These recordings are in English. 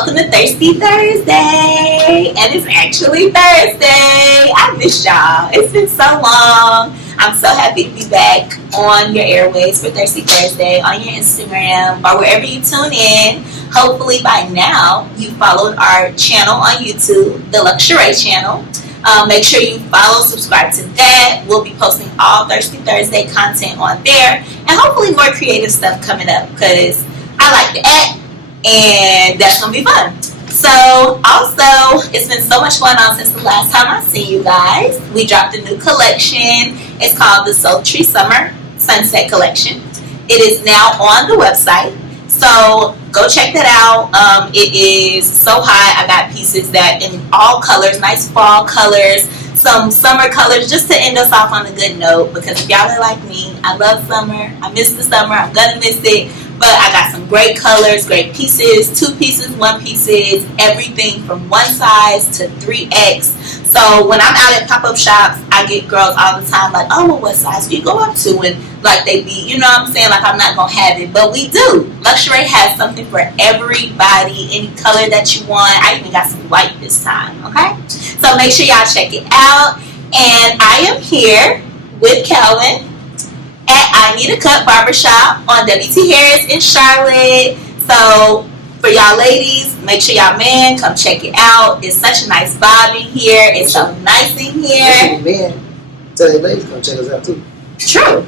welcome to Thirsty Thursday. And it's actually Thursday. I miss y'all. It's been so long. I'm so happy to be back on your airways for Thirsty Thursday, on your Instagram, or wherever you tune in. Hopefully by now you followed our channel on YouTube, the Luxurei channel. Make sure you follow, subscribe to that. We'll be posting all Thirsty Thursday content on there, and hopefully more creative stuff coming up, because I like to act, and that's going to be fun. So, also, it's been so much going on since the last time I seen you guys. We dropped a new collection. It's called the Sultry Summer Sunset Collection. It is now on the website, so go check that out. It is so hot. I got pieces that in all colors, nice fall colors, some summer colors, just to end us off on a good note, because if y'all are like me, I love summer. I miss the summer. I'm going to miss it. But I got some great colors, great pieces, 2 pieces, 1 pieces, everything from 1 size to 3X. So when I'm out at pop-up shops, I get girls all the time like, oh, well, what size do you go up to? And like they be, you know what I'm saying? Like I'm not going to have it. But we do. Luxurei has something for everybody, any color that you want. I even got some white this time, okay? So make sure y'all check it out. And I am here with Calvin at I Need a Cut Barbershop on WT Harris in Charlotte. So for y'all ladies, make sure y'all men come check it out. It's such a nice vibe in here. It's so nice in here. Men, tell your ladies come check us out too. True.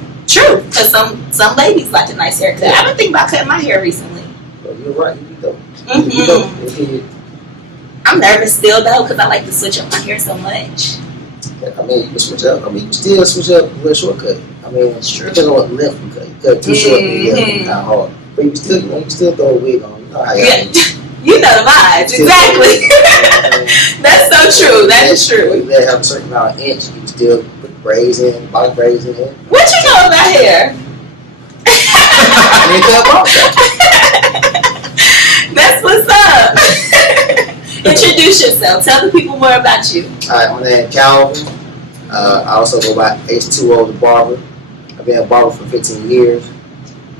Because some ladies like a nice haircut. I've been thinking about cutting my hair recently. Well, you're right. You be dope. I'm nervous still though, because I like to switch up my hair so much. I mean, you can switch up. I mean, you can still switch up with a shortcut. I mean, it's true. Depending on what length you cut. You cut too short, it's kind of hard. But you can still, you can still throw a wig on. You know how you You know the vibes, exactly. That's so true. That is true. You have a certain amount of inch. You can still put braids in, box braids in. What you know about hair? That's what's up. Introduce yourself. Tell the people more about you. Alright, my name is Calvin. I also go by H2O the Barber. I've been a barber for 15 years.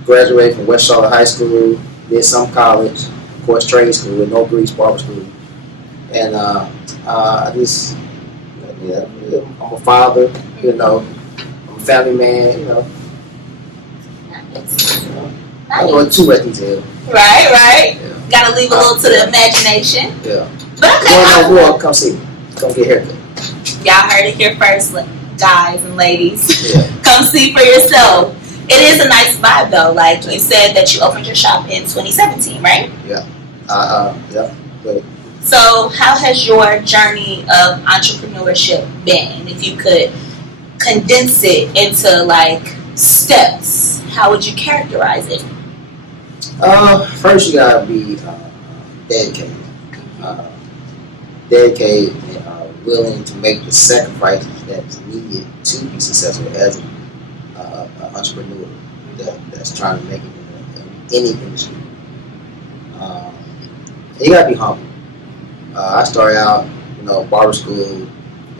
Graduated from West Charlotte High School. Did some college. Of course, trade school with No Grease Barber School. And I just, I'm a father, you know. I'm a family man, you know. Nice. I go too much detail. Right. Yeah. Gotta leave a little to the imagination. Yeah. But okay. Well, come see me. Come get a haircut. Y'all heard it here first, guys and ladies. Yeah. Come see for yourself. It is a nice vibe though. Like you said that you opened your shop in 2017, right? Yeah. Yeah. But so how has your journey of entrepreneurship been? If you could condense it into like steps, how would you characterize it? First you gotta be dedicated. Dedicated and willing to make the sacrifices that's needed to be successful as an entrepreneur that's trying to make it in any industry. You gotta be humble. I started out, barber school.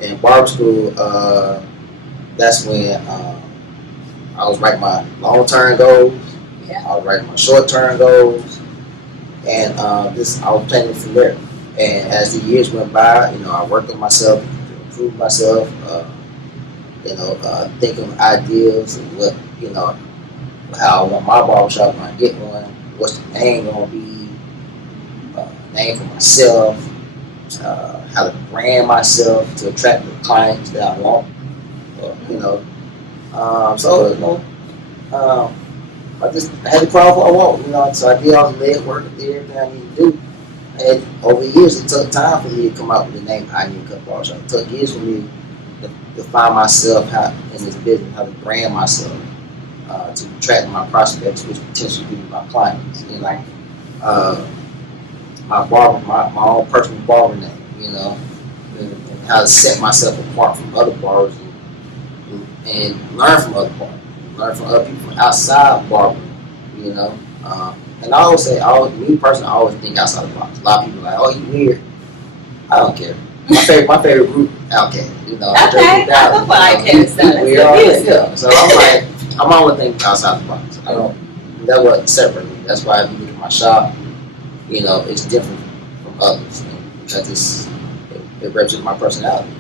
And barber school, that's when I was writing my long-term goals. Yeah. I was writing my short-term goals, and I was planning from there. And as the years went by, I worked on myself to improve myself. Think of ideas and what, how I want my barbershop when I get one. What's the name gonna be? Name for myself. How to brand myself to attract the clients that I want. I just had to crawl for what I want, so I did all the lead work and did everything I needed to do. And over the years, it took time for me to come up with the name I Need a Cut Barbershop. It took years for me to find myself in this business, how to brand myself, to attract my prospects, which potentially be my clients. My own personal barber name, and how to set myself apart from other barbers and learn from other barbers. Learn from other people outside barbering, and I always say, me personally, I always think outside the box. A lot of people are like, oh, you weird. I don't care. My favorite group, Outkast. Okay, I love Outkast. Yeah. So I'm like, I'm always thinking outside the box. That's what separates me. That's why if you look at my shop, it's different others. That just it represents my personality.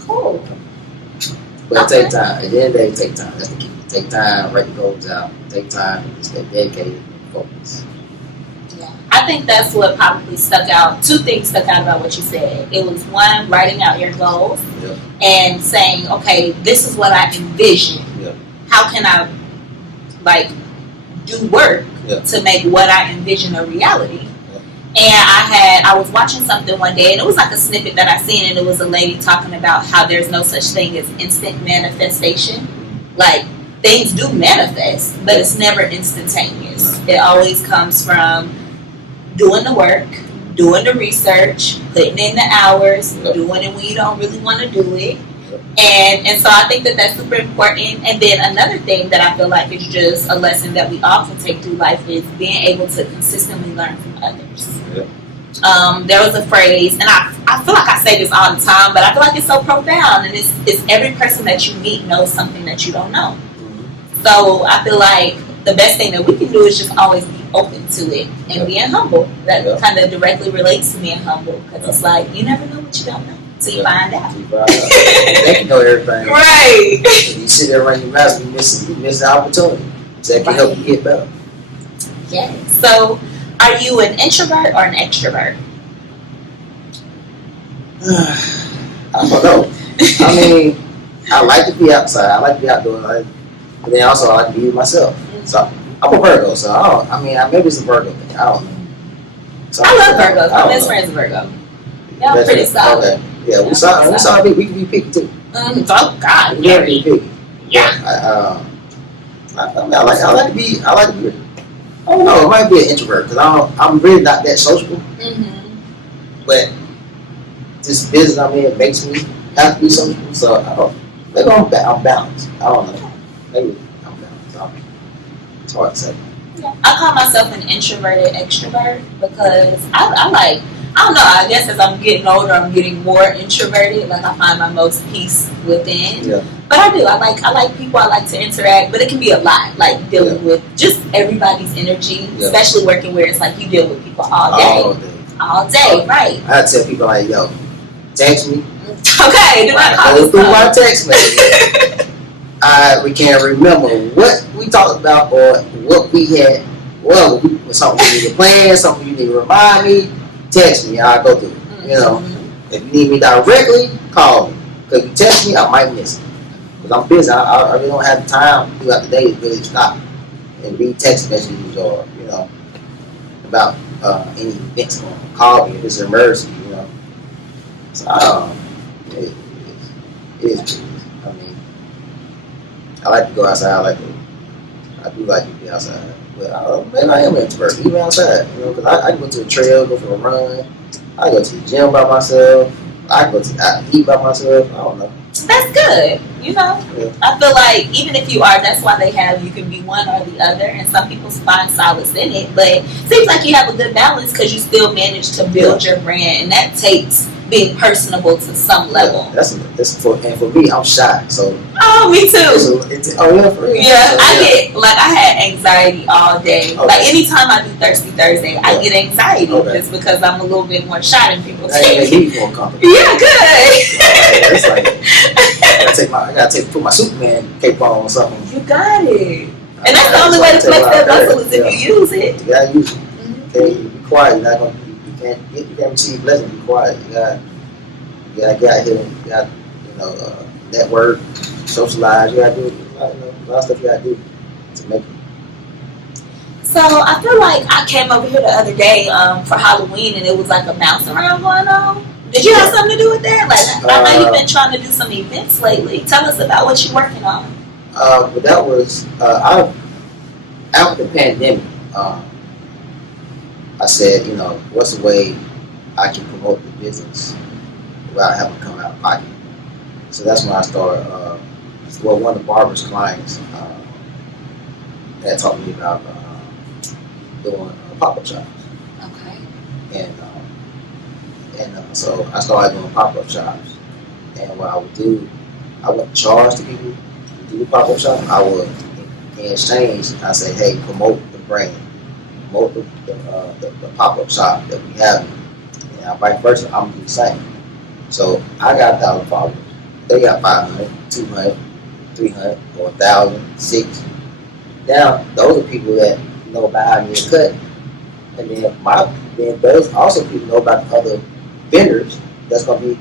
Cool. But it takes time. At the end of the day, it takes time. That's the key. Take time, write the goals out. Take time, stay dedicated, and focus. Yeah. I think that's what probably stuck out. Two things stuck out about what you said. It was one, writing out your goals and saying, okay, this is what I envision. Yeah. How can I do work to make what I envision a reality? And I was watching something one day, and it was like a snippet that I seen, and it was a lady talking about how there's no such thing as instant manifestation. Like, things do manifest, but it's never instantaneous. It always comes from doing the work, doing the research, putting in the hours, doing it when you don't really want to do it. And so I think that that's super important. And then another thing that I feel like is just a lesson that we all can take through life is being able to consistently learn from others. There was a phrase, and I feel like I say this all the time, but I feel like it's so profound, and it's every person that you meet knows something that you don't know. So I feel like the best thing that we can do is just always be open to it and being humble. That kind of directly relates to being humble, because it's like you never know what you don't know until you find out. They can know everything. Right. If you sit there running your mouth, you miss the opportunity. So that can help you get better. Yeah. So, are you an introvert or an extrovert? I don't know. I mean, I like to be outside. I like to be outdoors. But then also I like to be with myself. So I'm a Virgo. So maybe it's a Virgo thing. I don't know. So I love Virgos. My best friend's a Virgo. Y'all pretty solid. Okay. Yeah, we saw we can be picky too. Oh God, we can be picky. Yeah. I like to be. I don't know. It might be an introvert because I'm really not that sociable. But this business I'm in makes me have to be sociable. So maybe I'm balanced. I don't know. Maybe I'm balanced. It's hard to say. Yeah. I call myself an introverted extrovert because I don't know, I guess as I'm getting older, I'm getting more introverted. Like, I find my most peace within. Yeah. But I do. I like people. I like to interact. But it can be a lot, like dealing with just everybody's energy, especially working where it's like you deal with people all day, right? I tell people, like, yo, text me. Okay, do not call go through my text message. We can't remember what we talked about or what we had. Well, something you need to plan, something you need to remind me. Text me, I'll go through it. You know, if you need me directly, call me. Because if you text me, I might miss it. Because I'm busy. I really don't have time throughout the day to really stop and read text messages or, about any events going on. Call me if it's an emergency, So, it is. I mean, I like to go outside. I do like to be outside. But maybe I am an introvert, even outside, because I can go to the trail, go for a run. I go to the gym by myself. I can go to eat by myself. I don't know. That's good, Yeah. I feel like even if you are, that's why you can be one or the other, and some people find solace in it. But it seems like you have a good balance because you still manage to build your brand, and that takes being personable to some level. That's for me. I'm shy, so. Oh, me too. For real. Yeah, I had anxiety all day. Okay. Like anytime I do Thirsty Thursday, I get anxiety just because I'm a little bit more shy than people think. More comfortable. Yeah, good. It's like I gotta put my Superman cape on or something. You got it. And that's the only way to flex that muscle is if you use it. You gotta use it. Okay, be quiet. You're not gonna. You can't receive blessings. Be quiet. You gotta get out here. You gotta, network, socialize. You gotta do a lot of stuff. You gotta do to make it. So I feel like I came over here the other day for Halloween, and it was like a bounce around going on. Did you have something to do with that? Like, I know you've been trying to do some events lately. Tell us about what you're working on. But that was after the pandemic. I said, what's the way I can promote the business without having to come out of pocket? So that's when I started. One of the barber's clients had taught me about doing pop-up shops. Okay. And so I started doing pop-up shops. And what I would do, I wouldn't charge the people to do the pop-up shop. I would, in exchange, I say, hey, promote the brand. Promote the pop-up shop that we have. Now, vice versa, I'm gonna do the same. So I got 1,000 followers. They got 500, 200, 300, or 1,000, 6. Now, those are people that know about how to get cut. And then those also people know about the other vendors that's going to be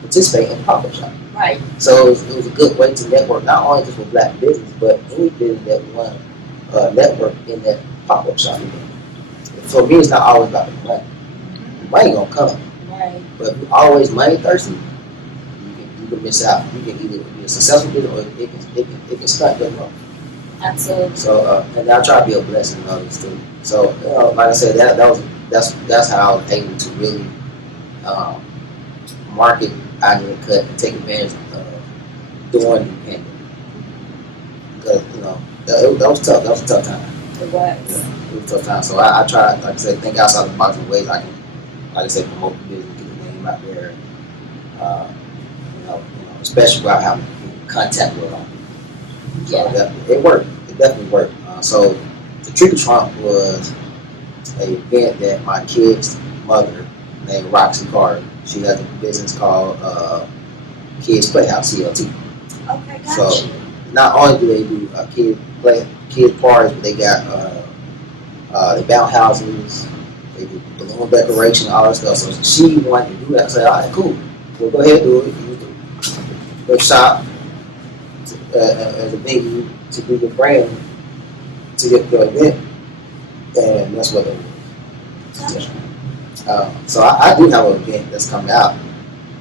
participating in the pop-up shop. Right. So it was a good way to network, not only just with black business, but any business that want to network in that pop-up shop event. For me, it's not always about the money. The money gonna come. Right. But if you're always money thirsty, you can miss out. You can either be a successful business or it can stunt your growth. Absolutely. So and I try to be a blessing in others too. So like I said, that's how I was able to really market out in the cut and take advantage of during the pandemic. Because that was tough. That was a tough time. It was. Yeah, it was a tough time. So I try, like I said, think outside the box in ways I can, like I said, promote the business, get the name out there. Especially without having contact with them. So it worked. It definitely worked. So the Trick or Trump was an event that my kid's mother, named Roxy Carter, she has a business called Kids Playhouse CLT. Okay, gotcha. So not only do they do kid parties, but they got they bounce houses, they do balloon decoration, all that stuff. So she wanted to do that. I said, all right, cool. Well, go ahead and do it. Use the shop as a venue to do your brand to get the event, and that's what it was. So I do have an event that's coming out.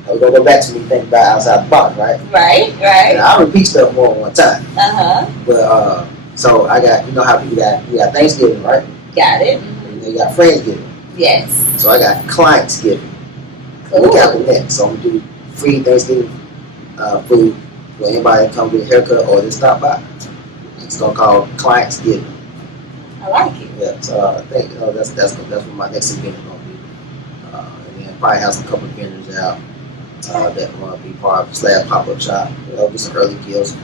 We're gonna go back to me thinking about outside the box, right? Right. And I repeat stuff more than one time. But so I got, how people got Thanksgiving, right? Got it. And then you got Friendsgiving. Yes. So I got Clientsgiving. Cool. We got with that. So I'm gonna do free Thanksgiving food for anybody that come get a haircut or just stop by. It's gonna call Clientsgiving. I like it. Yeah. So I think that's what my next event is gonna be. And then probably have some couple of vendors out that want to be part of / pop-up shop. Get some early gifts.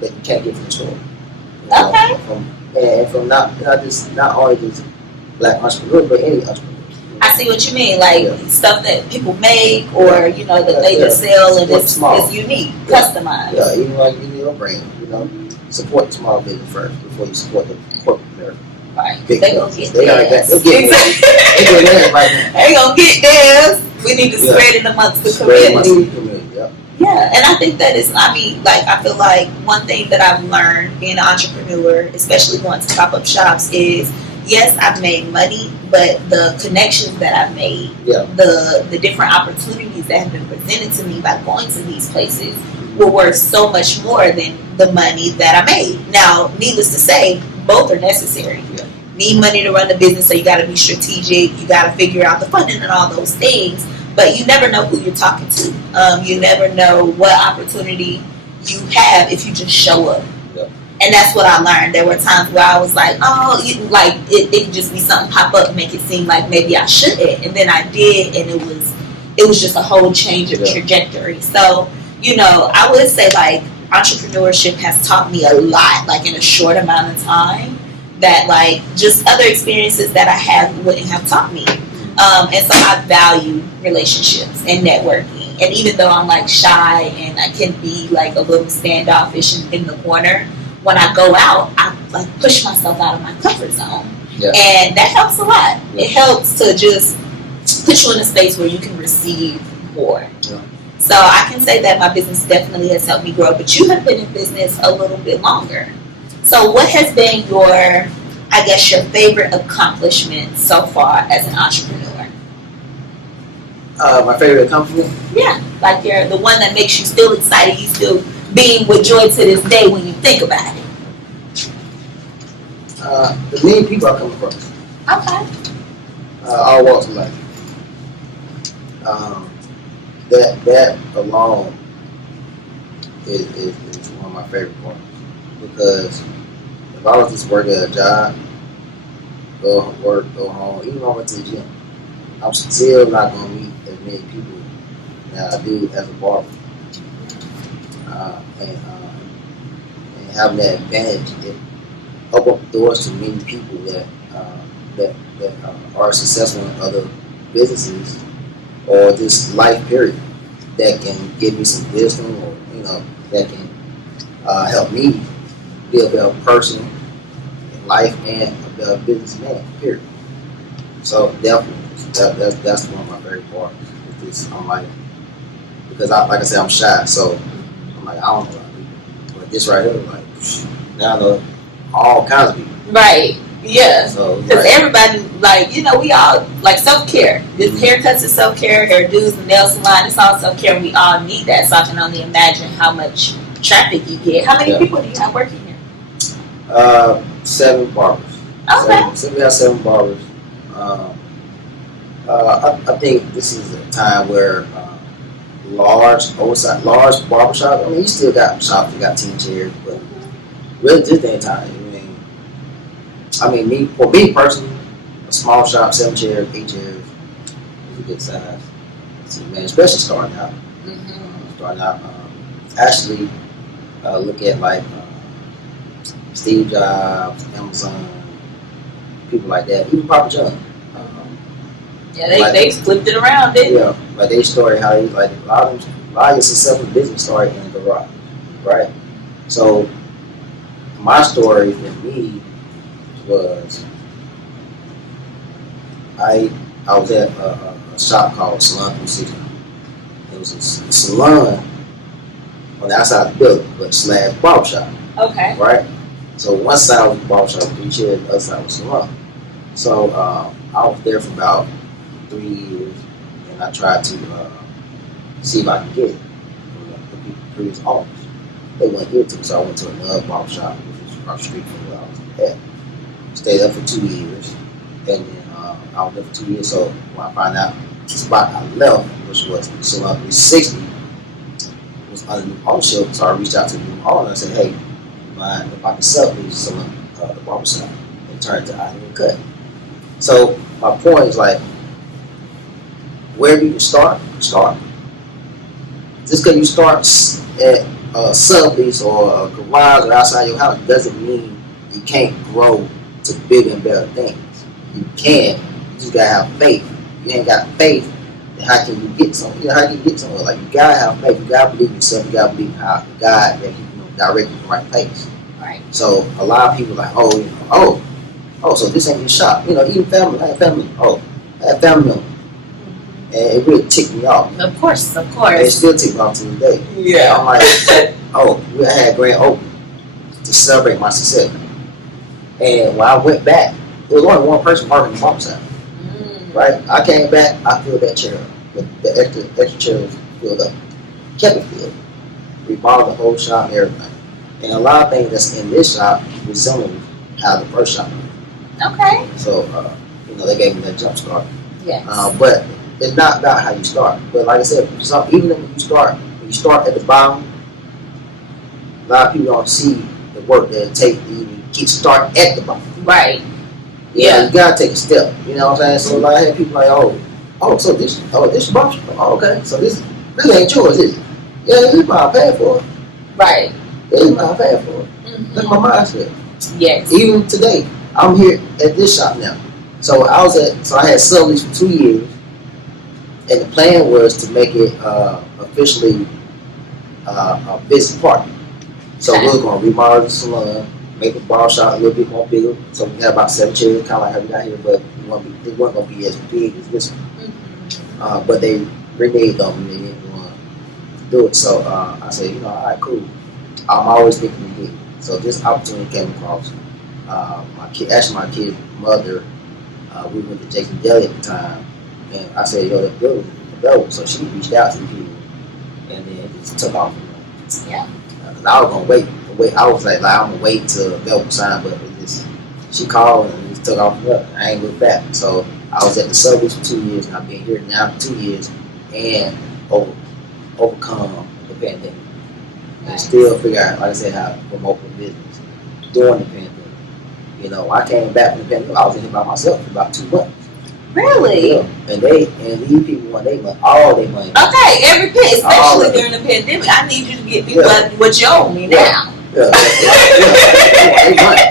That you can't get from the store. Okay. From not only just black entrepreneurs, but any entrepreneurs. I see what you mean, like stuff that people make or that they just sell and it's unique, customized. Yeah, even like your brand, support the small business first before you support the corporate America. Right. They gonna get theirs. They gonna get theirs. We need to spread it amongst the community. Yeah, and I think that I feel like one thing that I've learned being an entrepreneur, especially going to pop-up shops, is yes, I've made money, but the connections that I've made, the different opportunities that have been presented to me by going to these places were worth so much more than the money that I made. Now, needless to say, both are necessary. Yeah. Need money to run the business, so you got to be strategic. You got to figure out the funding and all those things. But you never know who you're talking to. You never know what opportunity you have if you just show up. Yeah. And that's what I learned. There were times where I was like, it could just be something pop up and make it seem like maybe I shouldn't. And then I did, and it was just a whole change of trajectory. So, I would say entrepreneurship has taught me a lot, in a short amount of time, that just other experiences that I have wouldn't have taught me. And so I value relationships and networking. And even though I'm shy and I can be a little standoffish in the corner, when I go out, I push myself out of my comfort zone. Yeah. And that helps a lot. Yeah. It helps to just put you in a space where you can receive more. Yeah. So I can say that my business definitely has helped me grow, but you have been in business a little bit longer. So what has been your favorite accomplishment so far as an entrepreneur? My favorite accomplishment? Yeah, the one that makes you still excited, you still being with joy to this day when you think about it. The many people I come across. Okay. All walks of life. That alone is one of my favorite parts, because if I was just working at a job, go work, go home, even if I went to the gym, I'm still not going to meet as many people that I do as a barber. And having that advantage, it opened up doors to many people that that are successful in other businesses or this life period that can give me some wisdom, or that can help me be a better person in life and a better businessman. Period. So definitely, that's one of my favorite parts. I'm like, because like I said, I'm shy, so I'm like, I don't know a lot of people, but this right here, like, now I know all kinds of people. Right. Yeah. So because everybody, like, we all like self-care. This haircuts is self-care, hairdos, the nail salon, it's all self-care, and we all need that. So I can only imagine how much traffic you get. How many people do you have working here? 7 barbers. Okay. So we have 7 barbers. I think this is a time where large barbershop. I mean, you still got shops that got 10 chairs, but really this day and time, for me personally, a small shop, 7 chairs, 8 chairs is a good size. See, man, especially starting out. Actually, look at like Steve Jobs, Amazon, people like that, even Papa John. They flipped it around, didn't they? Yeah, like they started how they, like a lot of your successful business started in the garage, right? So my story for me was I was at a shop called Salon 360. It was a salon on the outside of the building, but slash barbershop. Okay. Right? So one side was the barbershop with 3 chairs, the other side was salon. So I was there for about 3 years, and I tried to see if I could get it from the previous owners. They wouldn't give it to me, so I went to another barbershop, which was across the street from where I was at. Stayed up for 2 years, and then I was there for 2 years. So when I found out the spot I left, which was Salon 360, was under new ownership, so I reached out to the new owner and said, "Hey, mind if I can sell these salon, the barbershop, and turn it to iron and cut?" So my point is like, wherever you start. Just because you start at sublease or a garage or outside your house doesn't mean you can't grow to bigger and better things. You can. You just gotta have faith. You ain't got faith, then how can you get somewhere? How can you get somewhere? Like, you gotta have faith. You gotta believe in yourself. You gotta believe in how God that He direct you in the right place. Right. So a lot of people are like, so this ain't your shop. Even family, I had family members. And it really ticked me off. Of course. And it still ticked me off to this day. Yeah. I'm like, we had a grand opening to celebrate my success. And when I went back, there was only one person working the barbershop. Right? I came back, I filled that chair up. The extra chair was filled up. Kept it filled. Remodeled the whole shop and everything. And a lot of things that's in this shop resemble how the first shop was. Okay. So, they gave me that jump start. Yes. But it's not about how you start. But like I said, even when you start at the bottom, a lot of people don't see the work that it takes to even get started at the bottom. Right. Yeah, you gotta take a step. You know what I'm saying? So like, I had people like, so this barbershop. Oh, okay. So this really ain't yours, is it? Yeah, this is what I paid for it. Right. This is what I paid for it. That's my mindset. Yes. Even today, I'm here at this shop now. So I had sublease for 2 years, and the plan was to make it officially a business partner. So we were going to remodel the salon, make the barbershop a little bit more bigger. So we had about 7 chairs, kind of like how we got here, but it wasn't going to be as big as this one. But they reneged on me. They didn't want to do it. So I said, all right, cool. I'm always thinking of it. So this opportunity came across. My kid's mother, we went to Jason Deli at the time, and I said, that building is available. So she reached out to the people, and then it just took off. Yeah. Because I was gonna wait. I was like I'm gonna wait till available sign, but she called and it just took off. I ain't looked back. So I was at the subways for 2 years, and I've been here now for 2 years, and overcome the pandemic. And still figure out, like I said, how to promote the business during the pandemic. I came back from the pandemic. I was in here by myself for about 2 months. Really? Yeah. And these people want their money, all their money. Okay, every penny, especially during the pandemic. I need you to get me what you owe me now. Yeah. They money.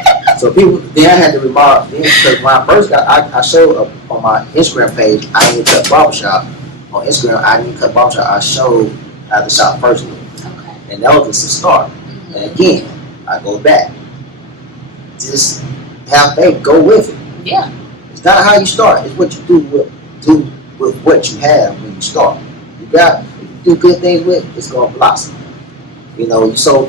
So people, then I had to remodel, because when I first got, I showed up on my Instagram page, I need to cut barbershop. On Instagram, I need to cut barbershop. I showed how the shop personally. Okay. And that was just a start. Mm-hmm. And again, I go back. Just have faith, go with it. Yeah. It's not how you start, it's what you do with what you have when you start. If you do good things with, it's gonna blossom. You know, you sow,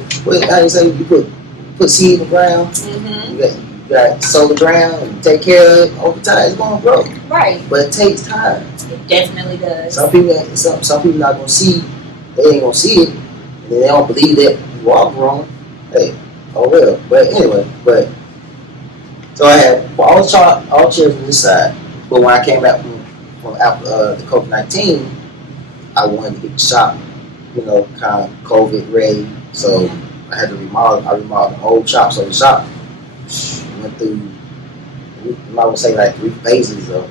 how you say, you put seed in the ground, Mm-hmm. you got sow the ground and take care of it, over time it's gonna grow. Right. But it takes time. It definitely does. Some people not gonna see, they ain't gonna see it, and they don't believe that you are growing. Hey, oh well. But anyway, so I had all chairs on this side. But when I came back from after the COVID-19, I wanted to get the shop, you know, kind of COVID ready. So I had to remodel. I remodeled the whole shop. So the shop went through, I would say, like 3 phases of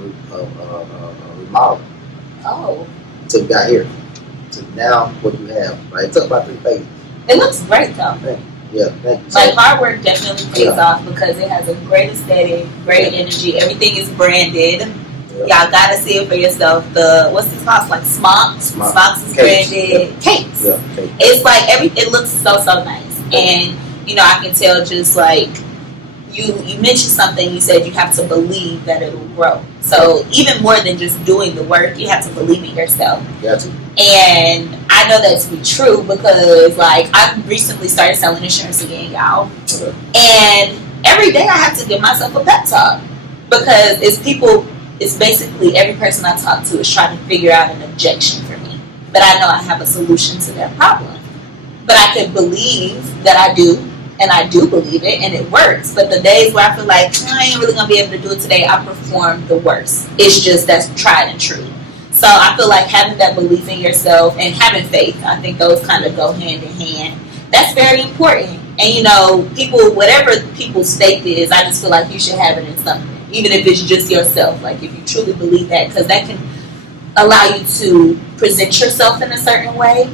remodeling. Oh. Until we got here. So now what you have, right? It took about 3 phases. It looks great though. Yeah, thank you. Like hard work definitely pays off because it has a great aesthetic, great energy. Everything is branded. Y'all gotta see it for yourself. What's the spots like smocks? Smocks is branded. Cakes. Yeah, cakes. It's like it looks so nice. And you know, I can tell just like you mentioned something, you said you have to believe that it will grow. So even more than just doing the work, you have to believe in yourself. Got to. And I know that to be true because like I recently started selling insurance again, y'all. Okay. And every day I have to give myself a pep talk because it's basically every person I talk to is trying to figure out an objection for me. But I know I have a solution to their problem. But I can believe that I do, and I do believe it, and it works. But the days where I feel like I ain't really gonna be able to do it today, I perform the worst. It's just that's tried and true. So I feel like having that belief in yourself and having faith, I think those kind of go hand in hand. That's very important. And you know, whatever people's stake is, I just feel like you should have it in something. Even if it's just yourself. Like if you truly believe that, because that can allow you to present yourself in a certain way.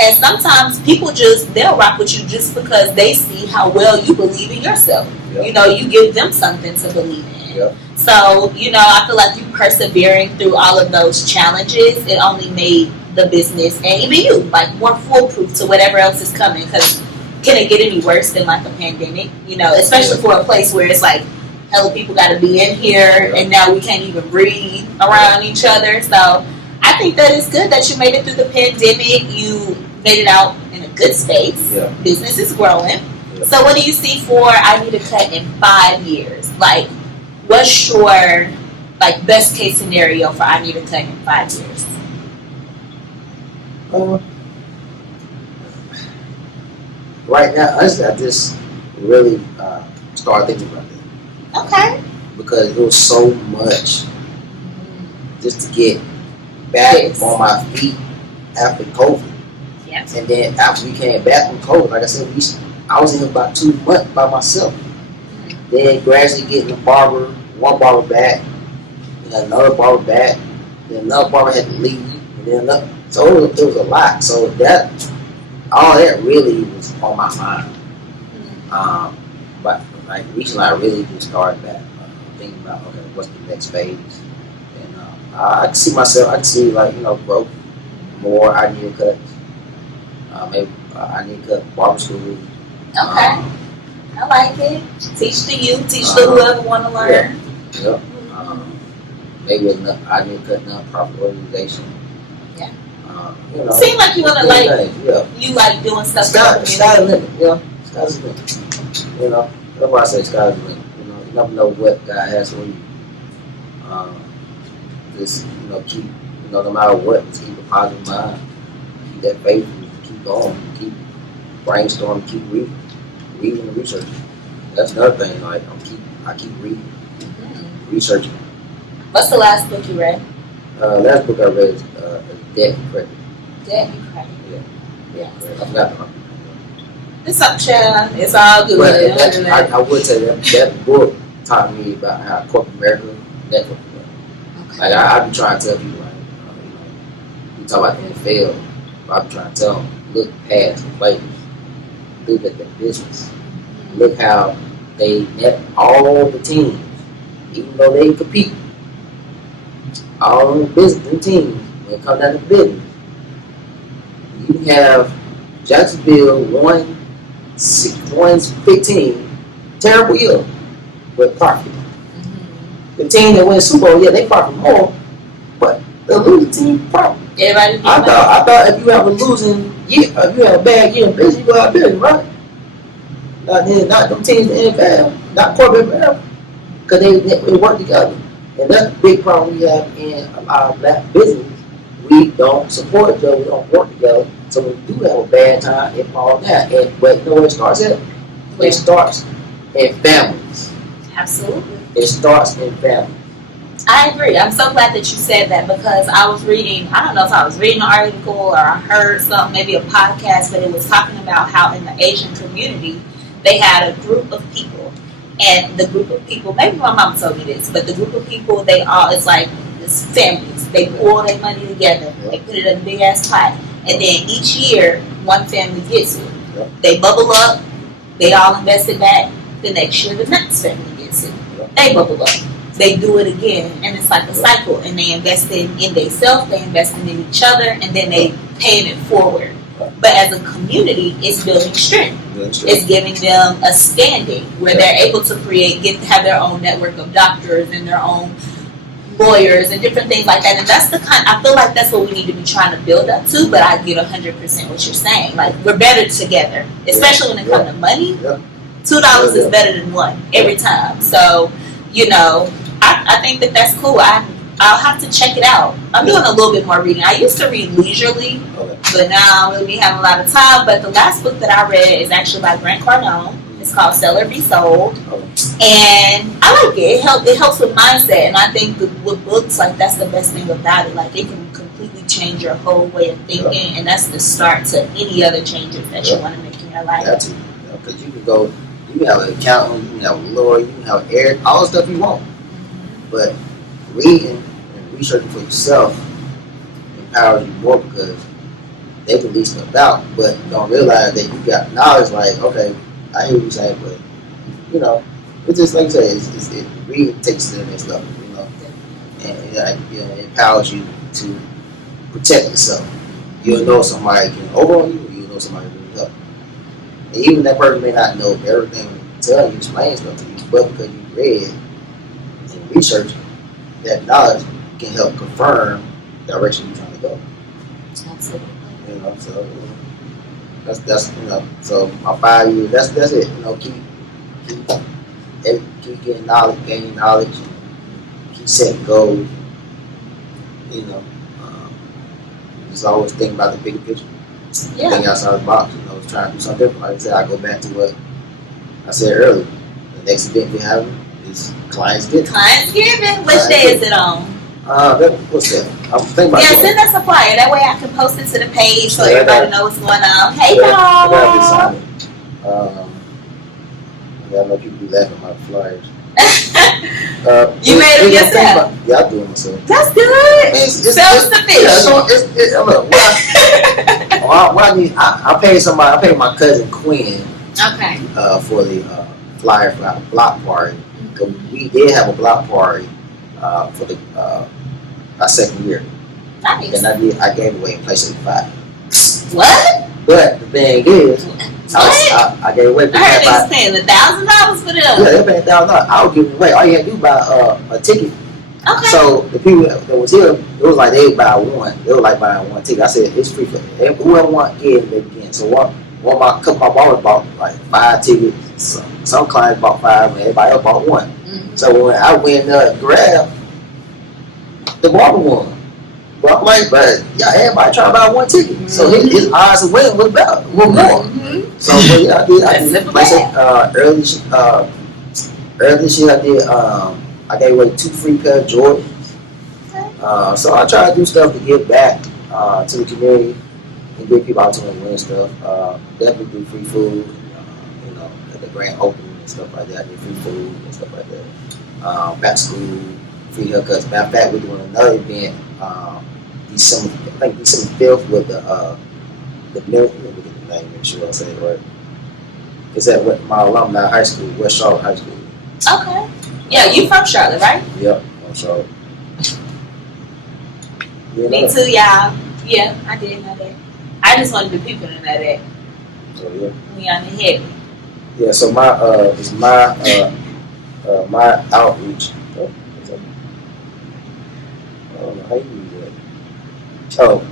And sometimes people they'll rock with you just because they see how well you believe in yourself. Yep. You know, you give them something to believe in. Yep. So, you know, I feel like you persevering through all of those challenges, it only made the business and even you like more foolproof to whatever else is coming. Because can it get any worse than like a pandemic? You know, especially for a place where it's like hella people got to be in here and now we can't even breathe around each other. So I think that it's good that you made it through the pandemic. You made it out in a good space. Yeah. Business is growing. Yeah. So what do you see for I Need a Cut in 5 years? Like, what's your like best case scenario for I Need a Cut in 5 years? Right now, honestly, I just really started thinking about that. Okay. Because it was so much just to get back on my feet after COVID. Yes. And then after we came back from COVID, like I said, I was in here about 2 months by myself. Mm-hmm. Then gradually getting one barber back, and another barber back, then another barber had to leave, and then another. So it was a lot. So all that really was on my mind. Mm-hmm. But like recently, I really just started back thinking about, okay, what's the next phase? And I can see myself. I can see growth. More I Need a Cut. Maybe I Need to cut barber school. Okay. I like it. Teach the youth, teach the whoever want to learn. Yeah. Maybe I Need to Cut non-profit organization. Yeah. Seem like you want to you like doing stuff. Sky's the limit. Yeah. Sky's the limit. That's why I say sky's the limit. You never know what God has for you. Just keep no matter what, just keep a positive mind. Keep that faith. Keep going, keep brainstorming, keep reading and researching. That's another thing. Like I keep reading, researching. What's the last book you read? Last book I read is Debt and Credit. Debt and Credit. Yeah. I forgot the name. It's up, child. It's all good. But I would say that book taught me about how corporate America network. Okay. Like I be trying to tell people, you talk about the NFL. I'm trying to tell them, look past the players, look at the business, look how they net all the teams, even though they compete, all the business and teams, when it comes down to business, you have Jacksonville 1-15, terrible year, but profit. The team that wins Super Bowl, yeah, they profit more, but the losing team profit. Everybody. I thought if you have a losing year, if you have a bad year in business, you go out of business, right? Not them teams in the NFL, not corporate America, because they work together. And that's the big problem we have in our black business. We don't support each other, we don't work together. So when we do have a bad time, it falls down. But you know where it starts at? It starts in families. Absolutely. It starts in families. I agree. I'm so glad that you said that, because I was reading, I don't know if I was reading an article or I heard something, maybe a podcast, but it was talking about how in the Asian community, they had a group of people. And the group of people, maybe my mom told me this, but the group of people, it's like this families. They pool their money together. They put it in a big ass pot. And then each year, one family gets it. They bubble up. They all invest it back. The next year, the next family gets it. They bubble up. They do it again. And it's like a cycle. And they invest in themselves. They invest in each other. And then they paying it forward. But as a community, it's building strength. It's giving them a standing where they're able to have their own network of doctors and their own lawyers and different things like that. And that's I feel like that's what we need to be trying to build up to. But I get 100% what you're saying. Like, we're better together, especially when it comes to money. $2 is better than one every time. So, I think that's cool. I'll have to check it out. I'm doing a little bit more reading. I used to read leisurely, but now I don't really be having a lot of time. But the last book that I read is actually by Grant Cardone. It's called Sell or Be Sold. And I like it. It helps with mindset. And I think with books, like, that's the best thing about it. Like, it can completely change your whole way of thinking. And that's the start to any other changes that you want to make in your life. That's it. Because you can have an accountant, you can have a lawyer, you can have all the stuff you want. But reading and researching for yourself empowers you more, because they can leave stuff out, but don't realize that you got knowledge. Like, okay, I hear what you're saying, but it's just like you say, it really takes to the next level, and it empowers you to protect yourself. You'll know somebody can overwhelm you, or you'll know somebody can really help. And even that person may not know everything, tell you, explain stuff to you, but because you read and researched, that knowledge can help confirm the direction you're trying to go. Absolutely. So that's so my 5 years, that's it. Keep getting knowledge, gaining knowledge, and keep setting goals. Just always think about the bigger picture. Think outside the box. Trying to do something different. Like I said, I go back to what I said earlier. The next event we're having is Clientsgiving. Which day is it on? What's that? I'm thinking about send us a flyer. That way I can post it to the page so everybody knows what's going on. Hey, y'all. I know people be laughing at my flyers. You made them yourself? Yeah, I do it myself. That's good. Self-sufficient. I paid somebody. I paid my cousin Quinn. Okay. For the flyer for our block party. Because we did have a block party for the our second year. Nice. And I gave away in place of 5. What? But the thing is, I gave away. I heard they was paying $1,000 for them. Yeah, they paying $1,000. I was giving away. All you had to do was buy a ticket. Okay. So the people that was here, it was like they would buy one. They were like buying one ticket. I said it's free for whoever want in, they can. So couple of my ballers bought like 5 tickets. Some clients bought 5, and everybody else bought 1. Mm-hmm. So when I went grab, the barber won. But I'm like, but everybody trying to buy 1 ticket. Mm-hmm. So his odds of winning was better, more. Mm-hmm. So I did. Like I said, early this year I did. I gave away 2 free pair of Jordans. Okay. So I try to do stuff to give back to the community and give people opportunity to win stuff. Definitely do free food, at the grand opening and stuff like that. I did free food and stuff like that. Back to school, free haircuts. Matter of fact, we're doing another event December 5th with the let me get the name, make sure I say it right. It's at my alumni high school, West Charlotte High School. Okay. Yeah, you from Charlotte, right? Yep, from Charlotte. Me too, y'all. Yeah, I did know that. I just wanted the people to know that. So yeah. We on the head. Yeah. So my my outreach. Oh, I don't know how you do that. Oh,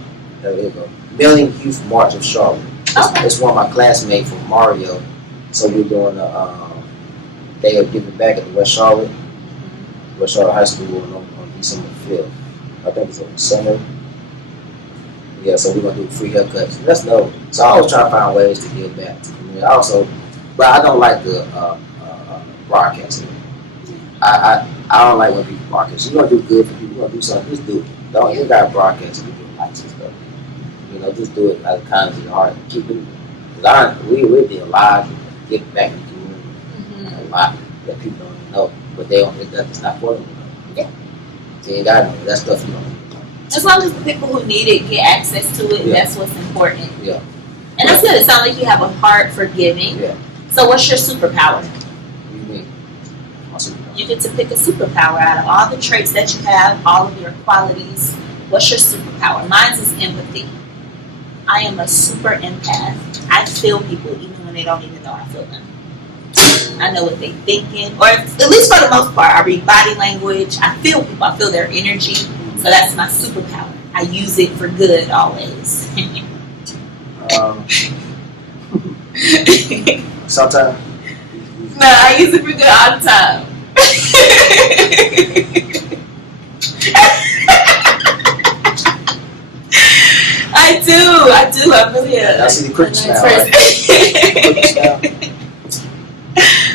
there you go. Million Youth March of Charlotte. Okay. It's one of my classmates from Mario. So we're doing they are giving back at the West Charlotte High School on December 5th. I think it's on summer. Yeah, so we're gonna do free haircuts. That's dope. So I always try to find ways to give back to the community. But I don't like the broadcasting. I don't like when people broadcast. You're gonna do good for people. You're gonna do something. Just do it. Don't you gotta broadcast and do likes and stuff. Just do it out of kindness of your heart. Keep doing it. We did a lot of give back to the community. A lot that people don't even know, but they don't. It's not for them. Yeah. So you gotta know that stuff. You don't need to know. As long as the people who need it get access to it, that's what's important. Yeah. And that's good. It sounds like you have a heart for giving. Yeah. So what's your superpower? What do you mean? My superpower. You get to pick a superpower out of all the traits that you have, all of your qualities. What's your superpower? Mine is empathy. I am a super empath. I feel people even when they don't even know I feel them. I know what they're thinking, or at least for the most part, I read body language. I feel people. I feel their energy. So that's my superpower. I use it for good always. Sometimes. No, I use it for good all the time. I do. I really am. I see the quick smile.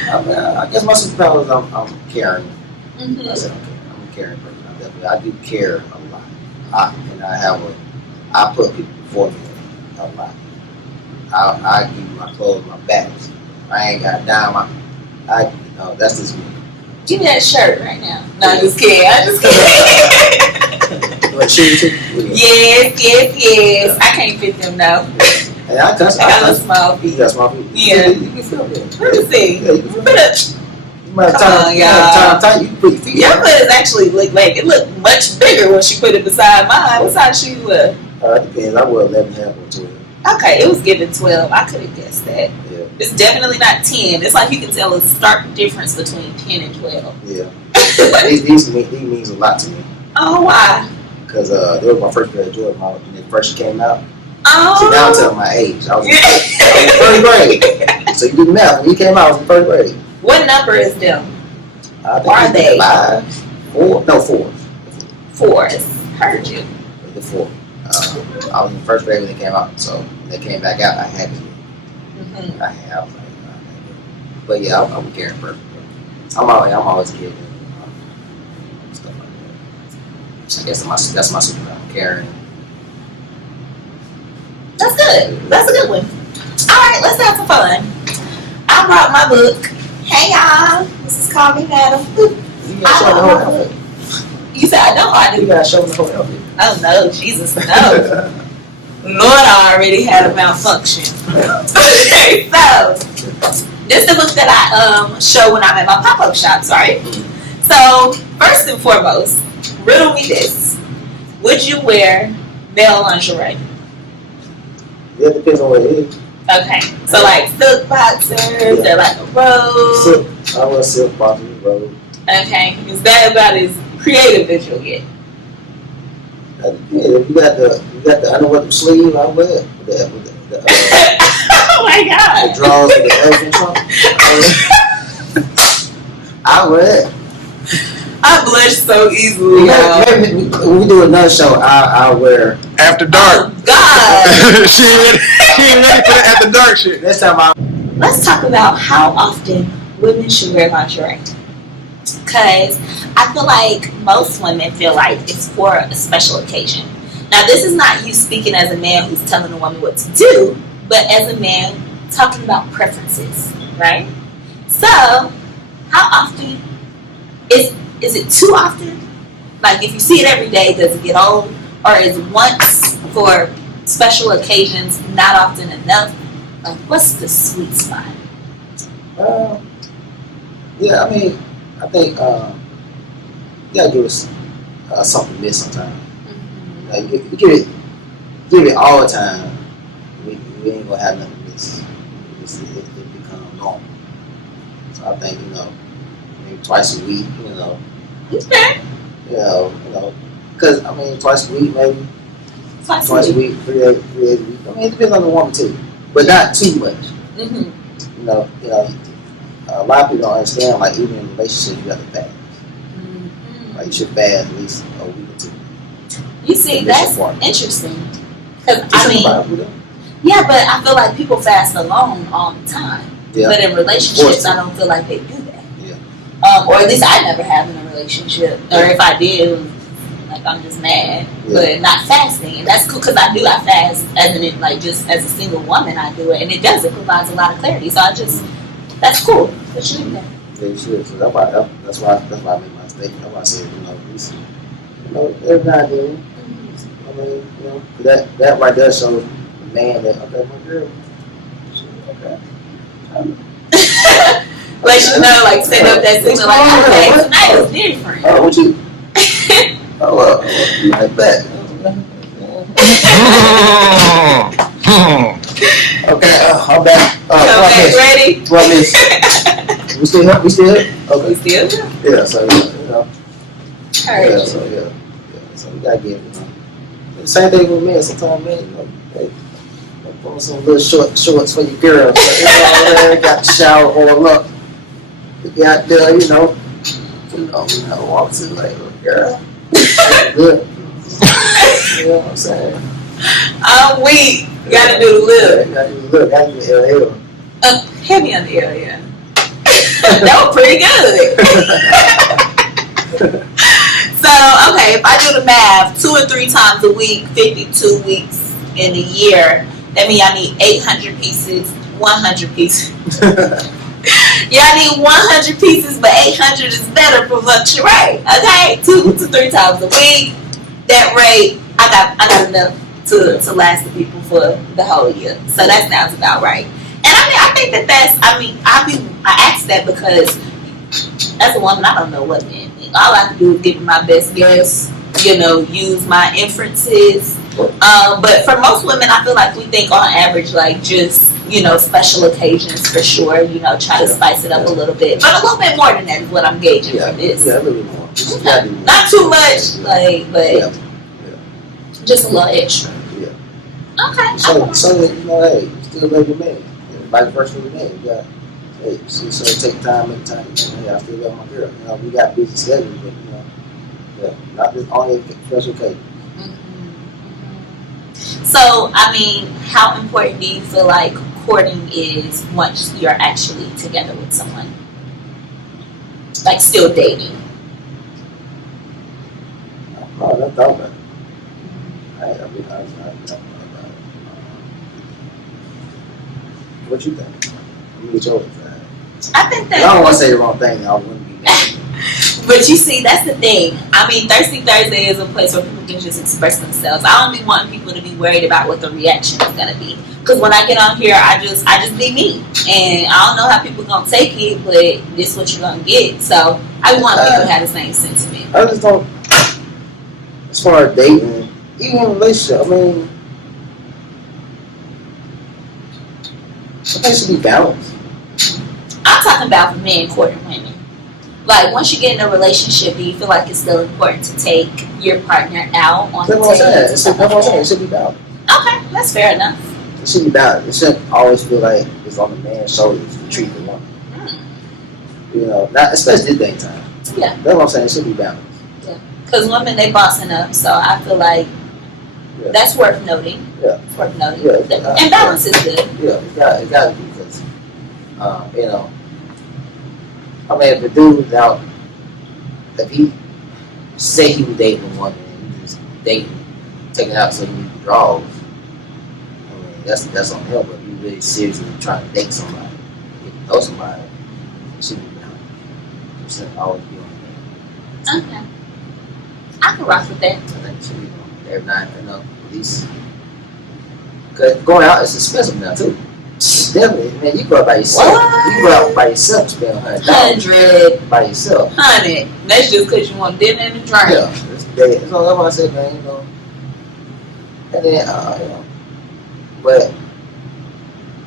I guess my superpower is I'm caring. Mm-hmm. I said I'm a caring person. I do care a lot. I put people before me a lot. I give you my clothes, my bags. I ain't got a dime. That's just me. Give me that shirt right now. No, I'm just kidding. What shoes? Yes. I can't fit them though. Hey, I got a small feet. You got small feet? Yeah. You can feel them. Let me see. Yeah, you can feel them. Come on, y'all. Tight, you can put your feet. Your foot is actually it looked much bigger when she put it beside mine. What size shoe you wear? It depends. I wear 11 half or 12. Okay, it was given 12. I could have guessed that. Yeah. It's definitely not 10. It's like you can tell a stark difference between 10 and 12. Yeah. these means a lot to me. Oh, why? Because they were my first pair of Jordan when they first came out. Oh. So now I'm telling my age. I was in first grade. So you do the math. When he came out, I was in first grade. What number is them? I think Are they? 5? 4? No, 4. 4s. Heard you. The 4. I was in first grade when they came out. So when they came back out, I had to. Mm-hmm. I was like, but yeah, I'm a caring person. I'm always giving. Stuff like that. I guess that's my superpower. Caring. That's good. That's a good one. All right, let's have some fun. I brought my book. Hey y'all, this is Call Me Madam. You gotta show the whole outfit. You said I know I do. You gotta show the whole outfit. Oh no, Jesus, no. Lord, I already had a malfunction. So, this is the book that I show when I'm at my pop-up shops, right? So, first and foremost, riddle me this. Would you wear male lingerie? Yeah, it depends on what it is. Okay, so like silk boxers, they're like a robe. Silk, I wear silk boxers, robe. Okay, is that about as creative as you'll get? Yeah, if you got the underwear sleeve, I wear it. Oh my God! The drawers with the elephant trunk. I wear it. I blush so easily. Maybe when we do another show, I'll wear After Dark. Oh God! she ain't ready for the After Dark shit. Next time Let's talk about how often women should wear lingerie. Because I feel like most women feel like it's for a special occasion. Now, this is not you speaking as a man who's telling a woman what to do, but as a man talking about preferences, right? So, how often is it too often? Like, if you see it every day, does it get old? Or is once for special occasions not often enough? Like, what's the sweet spot? Yeah, I mean, I think you gotta give us something to miss sometimes. Mm-hmm. Like you give it all the time, we ain't gonna have nothing to miss. It become normal. So I think maybe twice a week, Okay. Because I mean twice a week maybe, twice a week, 3 days a week. I mean it depends on the woman too, but not too much. Mm-hmm. A lot of people don't understand. Like even in relationships, you have to fast. Mm-hmm. Like you should fast at least a week or two. You see, that's interesting. Because I mean, yeah, but I feel like people fast alone all the time. Yeah. But in relationships, I don't feel like they do that. Yeah. Or at least I never have in a relationship. Or if I did, it was like I'm just mad. Yeah. But not fasting. And that's cool because I fast just as a single woman, I do it. And it provides a lot of clarity. So that's cool. But you do that. Yeah, you should. So that's why I made my statement. That's why I said, at least, every now and then. I mean, that right there shows the man that, okay, my girl, okay. Like, send up that signal, like, okay, tonight is different. Oh, what you? Like that. Okay, I'm back. Ready? What is? We still here? Okay. We still here? Yeah, so, Alright. So we gotta get it, Same thing with men. Sometimes men, they put on some little shorts for your girl. So, got the shower all up. You got there, walk to like, girl. Good. You know what I'm saying? I'm weak. You gotta do the lip. Gotta do the lip. Gotta do the LL. Hit me on the L, yeah. That was pretty good. So, okay, if I do the math, 2 or 3 times a week, 52 weeks in a year, that means I need 800 pieces, 100 pieces. Yeah, I need 100 pieces, but 800 is better for Luxurei. Okay, 2 to 3 times a week. That rate, I got enough to last the people for the whole year. So that sounds about right. And I think I asked that because as a woman, I don't know what men think. All I can do is give my best guess, use my inferences. But for most women, I feel like we think on average, like just, special occasions for sure, try to spice it up a little bit. But a little bit more than that is what I'm gauging from this. Yeah, a little bit more. Not too much, but just a little extra. Yeah. Okay. So hey, you still love your man. Vice versa with men. You got, hey, so take time, make time. Hey, I still love my girl. We got busy schedules, but not just only special occasions. So, how important do you feel like courting is once you're actually together with someone? Like still dating? No, I thought about it. I thought about it. What you think? I'm get yours. I think that. I don't want to say the wrong thing. I wouldn't be mad. But you see, that's the thing. Thirsty Thursday is a place where people can just express themselves. I don't be wanting people to be worried about what the reaction is gonna be. Because when I get on here, I just be me, and I don't know how people gonna take it, but this is what you're gonna get. So I want people to have the same sentiment. I just don't. As far as dating, even in a relationship, I think it should be balanced. I'm talking about for men courting women. Like, once you get in a relationship, do you feel like it's still important to take your partner out on the date? That's what I'm saying. It should be balanced. Okay, that's fair enough. It should be balanced. It shouldn't always feel like it's on the man's shoulders to treat the woman. Not especially this day and time. Yeah. That's what I'm saying. It should be balanced. Yeah. Because women, they bossing up, so I feel like that's worth noting. Yeah. It's worth noting. Yeah. And balance is good. Yeah, it got to be because, if the dude's out, if he say he was dating a woman and he just taking out so he withdraws, that's on him. But if you really seriously trying to date somebody, get to know somebody, it should be balanced. It shouldn't always be on the man. Okay. I can rock with that. I think it should be every night, at least. Because going out is expensive now too. definitely. Man, you go out by yourself. What? You go out by yourself and spend $100 100. by yourself. 100. That's just because you want dinner and a drink. Yeah, that's all I said, man. You know, and then you know, but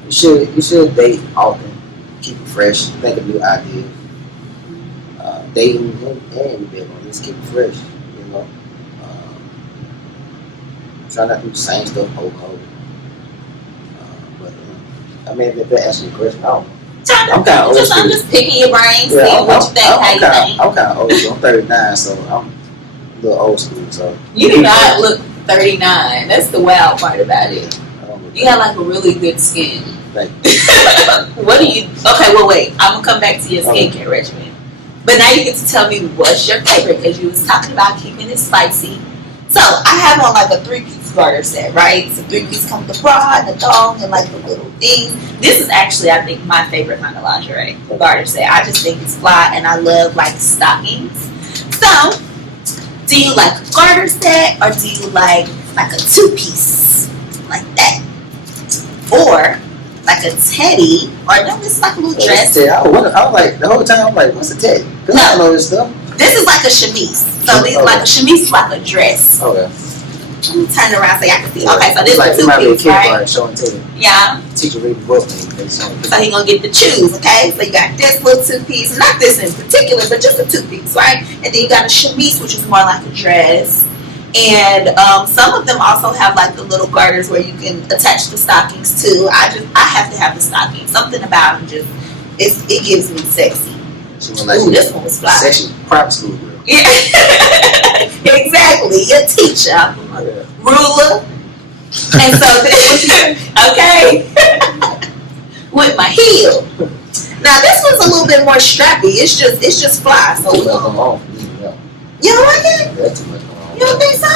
you should date often, keep it fresh, think of new ideas. Dating and big one, just keep it fresh. You know, try not to do the same stuff over and over. But I mean, if that answers your question, I don't know. I'm kind of old school. I'm just picking your brain, seeing what you think, how you think. I'm kind of old school. I'm 39, so I'm a little old school. So you do not look 39. That's the wild part about it. You have like a really good skin. Like, what do you? Okay, well wait. I'm gonna come back to your skincare regimen. But now you get to tell me what's your favorite, because you was talking about keeping it spicy. So I have on like a 3-piece garter set, right? So 3-piece come with the bra, the thong, and like the little things. This is actually, I think, my favorite kind of lingerie, the garter set. I just think it's fly, and I love like stockings. So, do you like a garter set, or do you like a 2-piece like that, or like a teddy, or no, this is like a little dress? I was like, the whole time I'm like, what's a teddy? Because I don't know this stuff. This is like a chemise. So these like a chemise is like a dress. Okay. Let me turn around so y'all can see. Okay, so this like, is a 2-piece, right? Showing teddy. Yeah. Teacher read the book. So he gonna get the choose, okay? So you got this little 2-piece, not this in particular, but just a 2-piece, right? And then you got a chemise, which is more like a dress. And some of them also have like the little garters where you can attach the stockings to. I have to have the stockings. Something about them just it gives me sexy. Ooh, this one was fly. Sexy private school girl. Yeah, exactly. Your teacher, ruler, and so okay, with my heel. Now this one's a little bit more strappy. It's just fly. So you don't like it? That's too much. You don't think so?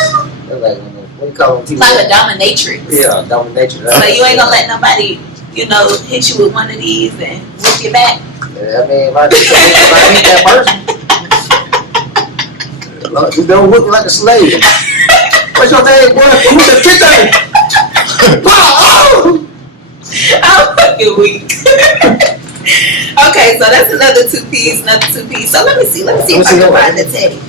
That's like what do you call them? Like a dominatrix. Yeah, dominatrix. So you ain't gonna let nobody, hit you with one of these and whip your back. Yeah, I mean, if I meet that person, you don't look like a slave. What's your name, boy? Who's the kicker? I'm fucking weak. Okay, so that's another 2-piece, So let me see if I can find the teddy.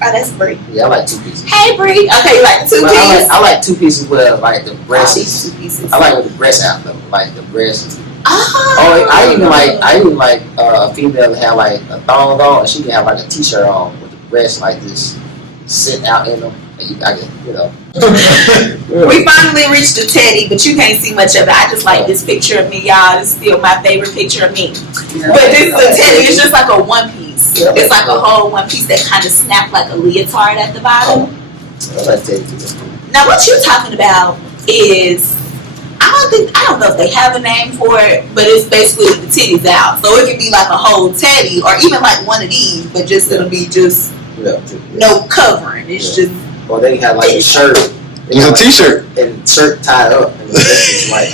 Oh, that's Bree. Yeah, I like 2-pieces. Hey, Bree. Okay, you like 2-piece? I like 2-pieces with like the breasts. 2-pieces. I like with the breasts out though, like the breasts. Oh. I even like a female to have like a thong on, and she can have like a t-shirt on with the breasts like this, sitting out in them. We finally reached the teddy, but you can't see much of it. I just like this picture of me, y'all. This is still my favorite picture of me. But this is a teddy. It's just like a 1-piece. Yeah, it's like a whole 1-piece that kind of snapped like a leotard at the bottom. I like teddy too. Now, what you're talking about is, I don't know if they have a name for it, but it's basically with the titties out. So it could be like a whole teddy, or even like one of these, but just it'll be just no covering. It's just. Or they have like a shirt. It's a t-shirt. And shirt tied up. And it's like,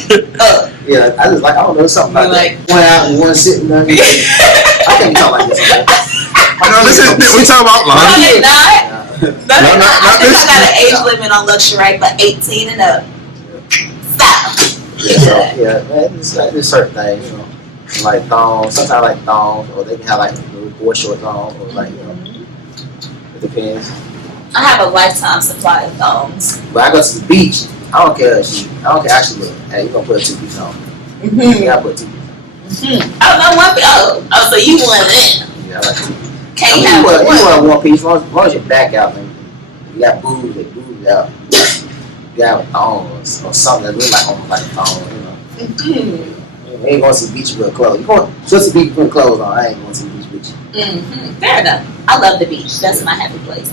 yeah, I don't know, something like that. One out and one sitting there. I can't talk like this. We talking about laundry. No, I think I got an age limit on Luxurei for 18 and up. Stop. Yeah, man, it's like this certain thing, like thongs. Sometimes I like thongs, or they can have like little boy shorts on, or like, it depends. I have a lifetime supply of thongs. But I go to the beach. I don't care. Actually, look, hey, you gonna put a 2-piece on? You gotta put a 2-piece. Oh, so you want that? Yeah, I like 2-piece. Can't you have want 1-piece as long as your back out, man. You got boobs out. You got a thong or something that looks like almost like a thong, We ain't going to the beach with clothes. You going to the beach with clothes on? I ain't going to the beach with you. Fair enough. I love the beach. That's my happy place.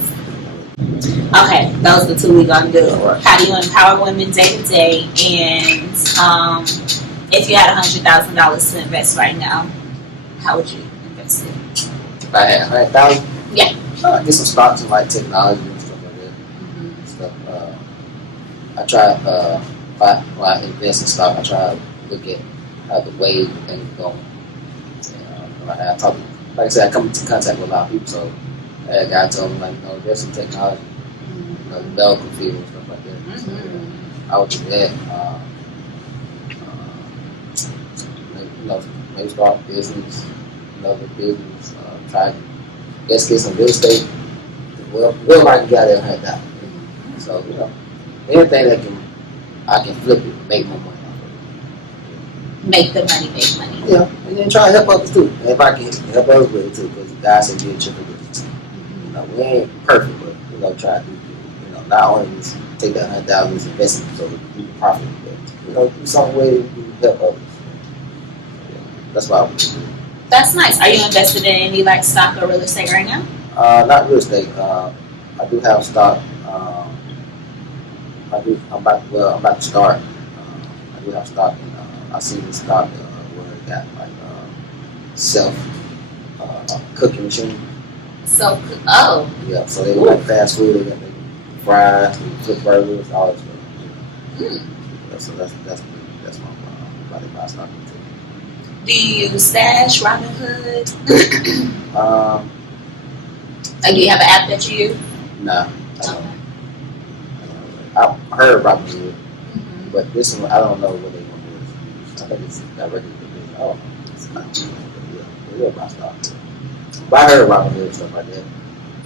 Okay, those are the 2 we're gonna do. How do you empower women day to day? And if you had $100,000 to invest right now, how would you invest it? If I had $100,000, yeah, I'd get some stocks in like technology and stuff like that. I try when I invest in stock, I try to look at how the way things are going. I talk, like I said, I come into contact with a lot of people, so a guy told me there's some technology, the medical field and stuff like that. So, I would do that. maybe start a business, another business, try to get some real estate. Well, I can get it $100,000. So anything that I can flip it, make more money off of it. Make the money, make money. Yeah, and then try to help others too. And if I can help others with it too, because God said you're a chip of it. We ain't perfect, but try to do. Not only just take that $100,000 as investment so we can profit, but do some way to help others. That's why I would do it. That's nice. Are you invested in any like stock or real estate right now? Not real estate. I do have stock. I'm about to start. I do have stock, and I see this stock where it got like self cooking machine. Yeah. So they like fast food. They got fries, flip burgers, all that stuff. Yeah, so that's my stock. Do you use Stash, Robinhood? Do you have an app that you use? Nah. I heard Robinhood, but this one I don't know what they want to use. I think it's directly to business. Oh, it's not. Yeah, my stock. But I heard Robinhood stuff like that,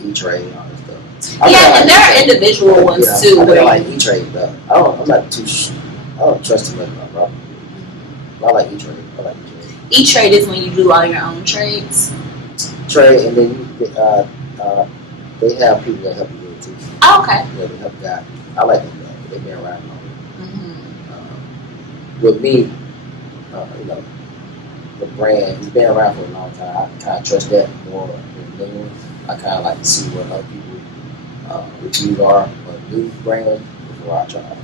E-Trade, all that stuff. And there are individual ones too. I like E-Trade, but I'm not too. I don't trust too much about Robinhood. I like E-Trade. E-Trade is when you do all your own trades. Trade, and then they have people that help you with it too. Oh, okay. Yeah, they help guide. I like them. They've been around longer. With me, the brand, it's been around for a long time. I kind of trust that more than new ones. I kind of like to see what other people reviews are for new brands before I try.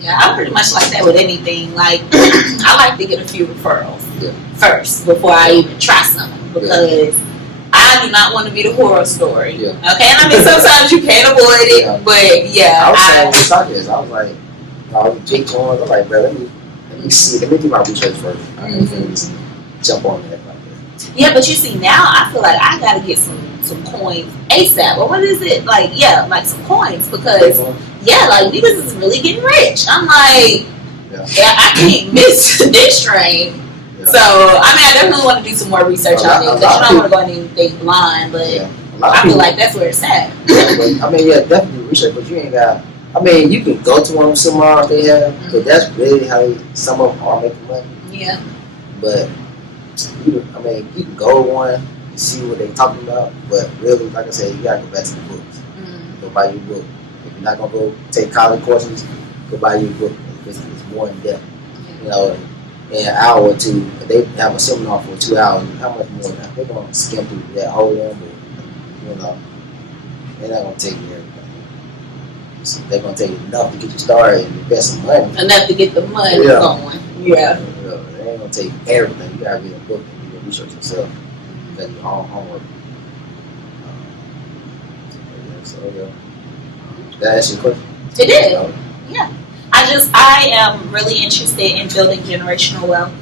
Yeah, I'm pretty much like that with anything. Like, I like to get a few referrals first before I even try something, because I do not want to be the horror story. Yeah. Okay, and I mean sometimes you can't avoid it, but I was saying with stockers, I was like, big coins. I'm like, bro, let me see, let me do my research first. I can't just jump on that like that. Yeah, but you see now, I feel like I gotta get some coins ASAP. Or what is it? Like some coins, because like niggas is really getting rich. I'm like, I can't miss this train. Yeah. So I definitely want to do some more research on it, because I don't want to go anything blind. But I feel like that's where it's at. Definitely research, but you ain't got. You can go to one of them seminars they have, but that's really how some of them are making money. Yeah. But you can go to one and see what they're talking about, but really, like I said, you gotta go back to the books. Go buy your book. If you're not gonna go take college courses, go buy your book, because it's more in depth. In an hour or two, they have a seminar for 2 hours. How much more now? They're gonna skim through that whole thing, but they're not gonna take you everything. They're gonna take enough to get you started and invest some money. Enough to get the money going. Yeah. They ain't gonna take everything. You gotta read a book and do your research yourself. You gotta do your own homework. Did I ask you a question? It did. Yeah. I am really interested in building generational wealth.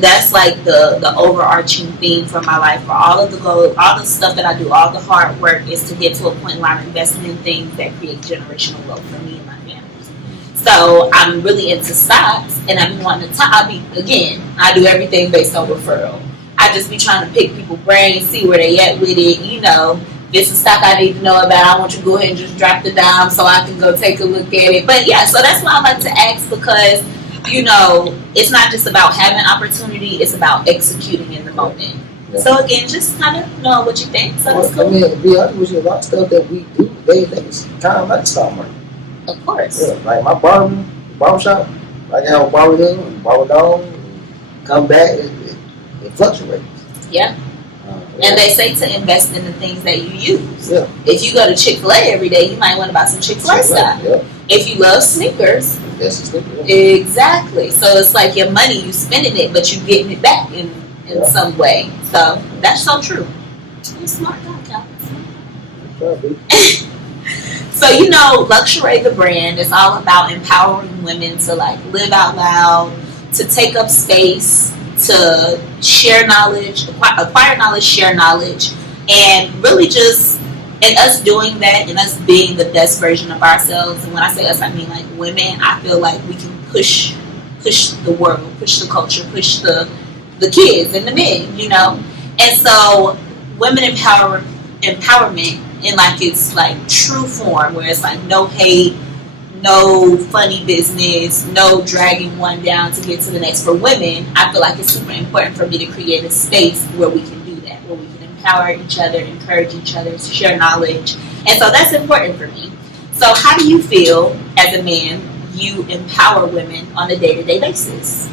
That's like the overarching theme for my life. For all of the goals, all the stuff that I do, all the hard work is to get to a point where I'm investing in things that create generational wealth for me and my family. So I'm really into stocks, and I be wanting to I do everything based on referral. I just be trying to pick people's brains, see where they at with it. This is stock I need to know about. I want you to go ahead and just drop the dime so I can go take a look at it. But yeah, so that's why I like to ask, because it's not just about having opportunity, it's about executing in the moment. Yeah. So again, just kind of know what you think. So that's cool. To be honest with you, a lot of stuff that we do today, it's kind of like stock market. Of course. Yeah, like my barbershop, I can have a barber here, barber down, and come back, it fluctuates. Yeah. And they say to invest in the things that you use. Yeah. If you go to Chick-fil-A every day, you might want to buy some Chick-fil-A stock. Yeah. If you love sneakers, that's a sneaker. Exactly. So it's like your money, you spending it, but you getting it back in some way. So that's so true. You're a smart guy, Calvin. So Luxurei, the brand, is all about empowering women to live out loud, to take up space, to share knowledge, acquire knowledge, share knowledge, and really just, and us doing that and us being the best version of ourselves. And when I say us, I mean women. I feel like we can push push the world, push the culture, push the kids and the men, you know. And so women empowerment in like its like true form, where it's like no hate, no funny business, no dragging one down to get to the next. For women, I feel like it's super important for me to create a space where we can do that, where we can empower each other, encourage each other to share knowledge. And so that's important for me. So how do you feel as a man you empower women on a day-to-day basis?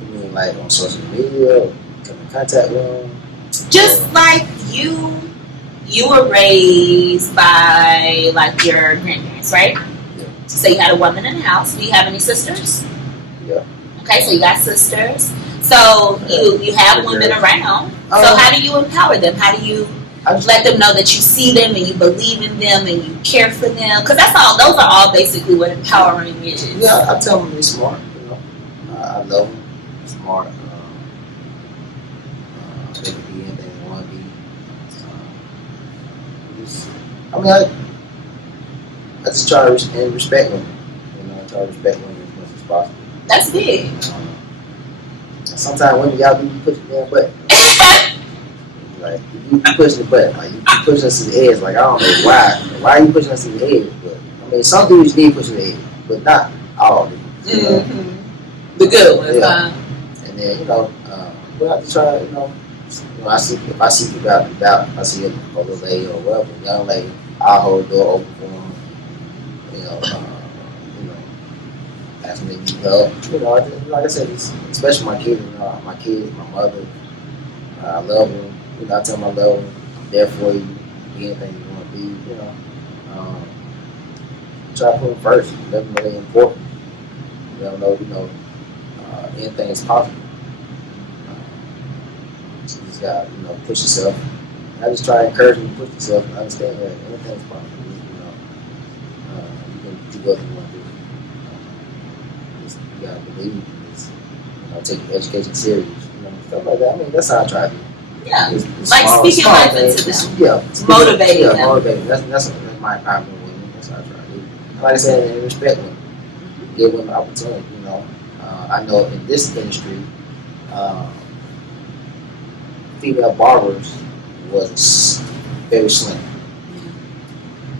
You mean like on social media, or come in contact with them? Just like you were raised by like your grandparents, right? Yeah. So you had a woman in the house. Do you have any sisters? Yeah. Okay, so you got sisters. So you have women around. So how do you empower them? How do you let them know that you see them and you believe in them and you care for them? Because those are all basically what empowering is. Yeah, I tell them to be smart. You know, I love them. Smart. They can be anything they want to be. I just try to respect women. You know, I try to respect women as much as possible. That's big. Sometimes women, y'all be pushing their butt. Like, you be pushing the butt. Like, you be pushing us to the edge. Like, I don't know why. Why are you pushing us to the edge? But, I mean, some dudes need pushing the edge, but not all dudes. You know? The good ones, yeah. And then, you know, we have to try, you know, if I see people out and about, if I see a little lady or whatever, a young lady, I'll hold the door open for them. You know, ask them if they need help. You know, like I said, especially my kids, you know, my mother, I love them. You know, I tell them I love them. I'm there for you. Be anything you want to be. You know, try to put them first. Let them know they're important. Let them know, you know, anything is possible. You just got, you know, push yourself. I just try to encourage them to push yourself and understand that anything is possible. You know, you can do what you want to do. You gotta believe. You know, take your education serious. You know, stuff like that. I mean, that's how I try to do. Yeah, it's like speaking life into them. Yeah, motivating them. Motivating. That's my empowerment with women. That's how I try to do. Like I said, and respect women. Give women opportunity. You know, I know in this industry, female barbers was very slim.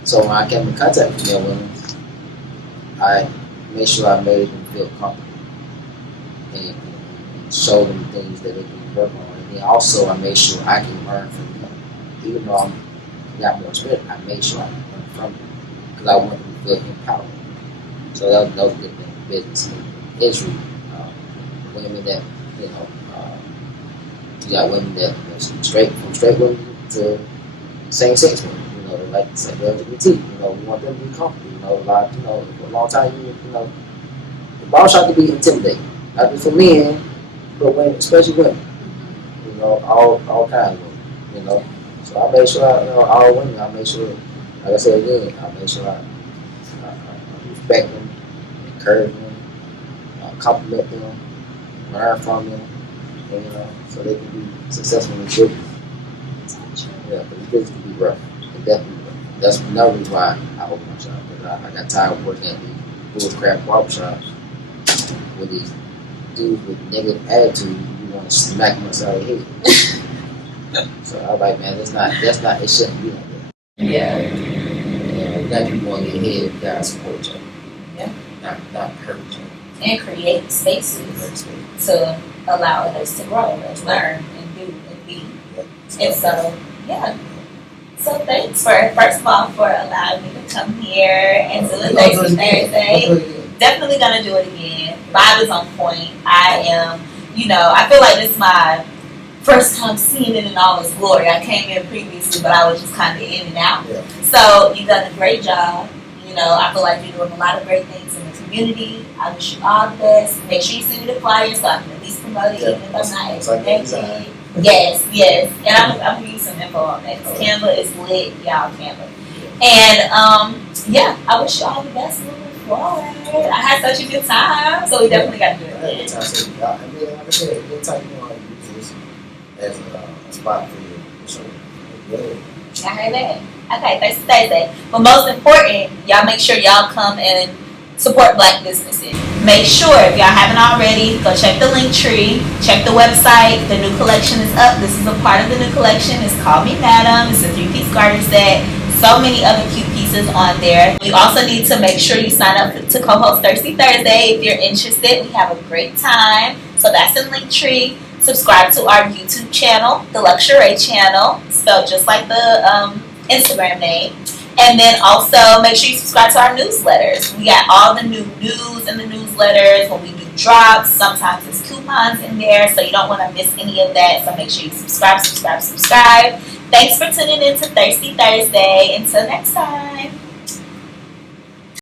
So when I came in contact with female women, I made sure I made them feel comfortable and show them things that they can work on. And then also I made sure I can learn from them. Even though I'm got more experience, I made sure I can learn from them because I want them to feel empowered. So that was a good thing in business. Industry, women that, you know, you got women that, you know, from straight women to same-sex women. You know, they like to say LGBT. You know, we want them to be comfortable. You know, a lot. You know, for a long time, you know, the barbershop can be intimidating. Not just for men, but women, especially women. You know, all kinds of women. You know, so I made sure all women. I made sure, like I said again, I made sure I respect them, encourage them, compliment them, learn from them. And, you know, so they can be successful in business. Yeah, but the business can be rough. It definitely rough. That's another reason why I opened my shop. Because I got tired of working at these bullcrap barbershops with these dudes with negative attitude. You want to smack them upside the head. So I was like, man, that's not. It shouldn't be like that. Yeah. You got people on your head. You gotta support each other. Yeah. Not hurt each other. And create spaces to allow others to grow and learn and do and be. And so, yeah. So thanks first of all for allowing me to come here and do a Thirsty Thursday. Definitely gonna do it again. Vibe is on point. I am, you know, I feel like this is my first time seeing it in all its glory. I came in previously, but I was just kind of in and out. Yeah. So you've done a great job. You know, I feel like you're doing a lot of great things in the community. I wish you all the best. Make sure you send me the flyer so I can at least promote it, even if I'm not. Yes. And I'm gonna give you some info on that. Canva is lit, y'all. Canva. And I wish you all the best moving forward. I had such a good time, so we definitely got to do it again. I mean, like I said, anytime you want to use this as a spot for your show, I heard that. Okay, Thirsty Thursday. But most important, y'all make sure y'all come and support Black businesses. Make sure, if y'all haven't already, go check the link tree, check the website. The new collection is up. This is a part of the new collection. It's called Me Madam. It's a 3-piece garter set. So many other cute pieces on there. You also need to make sure you sign up to co-host Thirsty Thursday if you're interested. We have a great time. So that's in Linktree. Subscribe to our YouTube channel, the Luxurei channel, spelled just like the Instagram name. And then also make sure you subscribe to our newsletters. We got all the new news in the newsletters. When we do drops, sometimes there's coupons in there, so you don't want to miss any of that. So make sure you subscribe. Thanks for tuning in to Thirsty Thursday. Until next time.